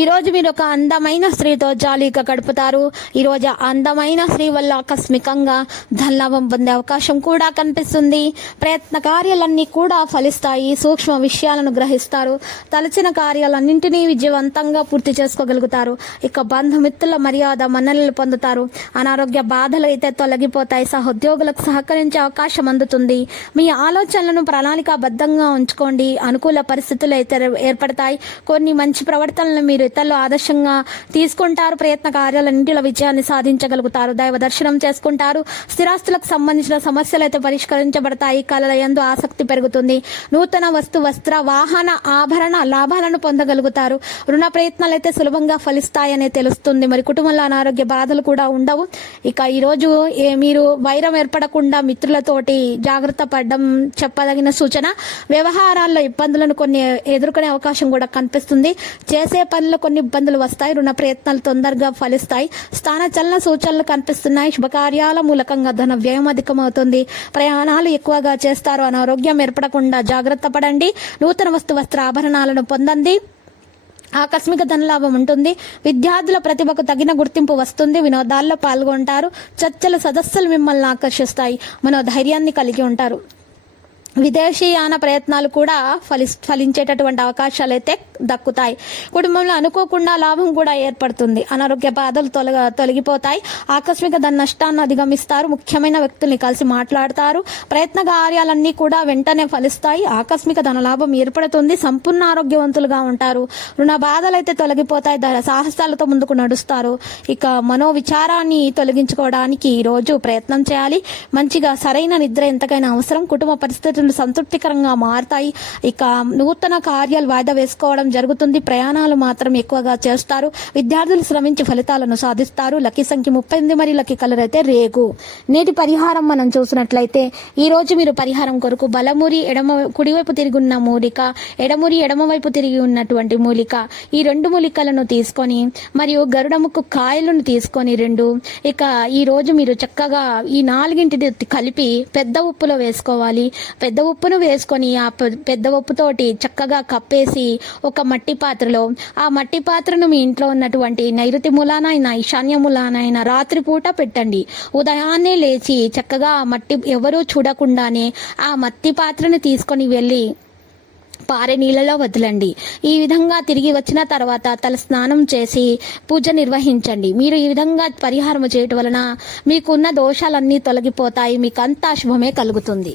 ఈరోజు మీరు ఒక అందమైన స్త్రీతో జాలీగా గడుపుతారు. ఈరోజు అందమైన స్త్రీ వల్ల ఆకస్మికంగా ధనలాభం పొందే అవకాశం కూడా కనిపిస్తుంది. ప్రయత్న కార్యాలన్నీ కూడా ఫలిస్తాయి. సూక్ష్మ విషయాలను గ్రహిస్తారు. తలచిన కార్యాలన్నింటినీ విజయవంతంగా పూర్తి చేసుకోగలుగుతారు. ఇక బంధుమిత్రుల మర్యాద మన్ననలు పొందుతారు. అనారోగ్య బాధలు అయితే తొలగిపోతాయి. సహోద్యోగులకు సహకరించే అవకాశం అందుతుంది. మీ ఆలోచనలను ప్రణాళికాబద్ధంగా ఉంచుకోండి. అనుకూల పరిస్థితులు అయితే ఏర్పడతాయి. కొన్ని మంచి ప్రవర్తనలు మీరు ఇతరులు ఆదర్శంగా తీసుకుంటారు. ప్రయత్న కార్యాలన్నింటిలో విజయాన్ని సాధించగలుగుతారు. దైవ దర్శనం చేసుకుంటారు. స్థిరాస్తులకు సంబంధించిన సమస్యలు అయితే పరిష్కరించబడతాయి. కళలయందు ఆసక్తి పెరుగుతుంది. నూతన వస్తు వస్త్ర వాహన ఆభరణ లాభాలను పొందగలుగుతారు. రుణ ప్రయత్నాలు అయితే సులభంగా ఫలిస్తాయనే తెలుస్తుంది. మరి కుటుంబంలో అనారోగ్య బాధలు కూడా ఉండవు. ఇక ఈరోజు మీరు వైరం ఏర్పడకుండా మిత్రులతోటి జాగ్రత్త పడడం చెప్పదగిన సూచన వ్యవహారాల్లో ఇబ్బందులను కొన్ని ఎదుర్కొనే అవకాశం కూడా కనిపిస్తుంది. చేసే పనుల్లో కొన్ని ఇబ్బందులు వస్తాయి. రుణ ప్రయత్నాలు తొందరగా ఫలిస్తాయి. స్థాన చలన సూచనలు కనిపిస్తున్నాయి. శుభకార్యాల మూలకంగా ధన వ్యయం అధికమవుతుంది. ప్రయాణాలు ఎక్కువగా చేస్తారు. అనారోగ్యం ఏర్పడకుండా జాగ్రత్త పడండి. నూతన వస్తు వస్త్ర ఆభరణాలను పొందండి. ఆకస్మిక ధనలాభం ఉంటుంది. విద్యార్థుల ప్రతిభకు తగిన గుర్తింపు వస్తుంది. వినోదాల్లో పాల్గొంటారు. చర్చలు సదస్సులు మిమ్మల్ని ఆకర్షిస్తాయి. మనోధైర్యాన్ని కలిగి ఉంటారు. విదేశీయాన ప్రయత్నాలు కూడా ఫలి ఫలించేటటువంటి అవకాశాలు అయితే దక్కుతాయి. కుటుంబంలో అనుకోకుండా లాభం కూడా ఏర్పడుతుంది. అనారోగ్య బాధలు తొలగ తొలగిపోతాయి. ఆకస్మిక ధన నష్టాన్ని అధిగమిస్తారు. ముఖ్యమైన వ్యక్తుల్ని కలిసి మాట్లాడతారు. ప్రయత్న కార్యాలన్నీ కూడా వెంటనే ఫలిస్తాయి. ఆకస్మిక ధన లాభం ఏర్పడుతుంది. సంపూర్ణ ఆరోగ్యవంతులుగా ఉంటారు. రుణ బాధలు అయితే తొలగిపోతాయి సాహసాలతో ముందుకు నడుస్తారు. ఇక మనో విచారాన్ని తొలగించుకోవడానికి ఈ రోజు ప్రయత్నం చేయాలి. మంచిగా సరైన నిద్ర ఎంతకైనా అవసరం. కుటుంబ పరిస్థితి పరిస్థితులు సంతృప్తికరంగా మారతాయి. ఇక నూతన కార్యాలు వాయిదా వేసుకోవడం జరుగుతుంది. ప్రయాణాలు మాత్రం ఎక్కువగా చేస్తారు. విద్యార్థులు శ్రమించి ఫలితాలను సాధిస్తారు. లక్కీ సంఖ్య ముప్పై ఎనిమిది మరియు లక్కీ కలర్ అయితే రేగు. నేటి పరిహారం మనం చూసినట్లయితే ఈ రోజు మీరు పరిహారం కొరకు బలమురి ఎడమ కుడివైపు తిరిగి ఉన్న మూలిక ఎడమురి ఎడమవైపు తిరిగి ఉన్నటువంటి మూలిక ఈ రెండు మూలికలను తీసుకొని మరియు గరుడముక్కు కాయలను తీసుకొని రెండు ఇక ఈ రోజు మీరు చక్కగా ఈ నాలుగింటిని కలిపి పెద్ద ఉప్పులో వేసుకోవాలి. పెద్ద పెద్ద ఉప్పును వేసుకొని ఆ పె- పెద్ద ఉప్పుతోటి చక్కగా కప్పేసి ఒక మట్టి పాత్రలో ఆ మట్టి పాత్రను మీ ఇంట్లో ఉన్నటువంటి నైరుతి మూలానైనా ఈశాన్య మూలానైనా రాత్రిపూట పెట్టండి. ఉదయాన్నే లేచి చక్కగా ఆ మట్టి ఎవరూ చూడకుండానే ఆ మట్టి పాత్రను తీసుకొని వెళ్ళి పారే నీళ్ళలో వదలండి. ఈ విధంగా తిరిగి వచ్చిన తర్వాత తల స్నానం చేసి పూజ నిర్వహించండి. మీరు ఈ విధంగా పరిహారం చేయటం వలన మీకున్న దోషాలన్నీ తొలగిపోతాయి. మీకు అంతా శుభమే కలుగుతుంది.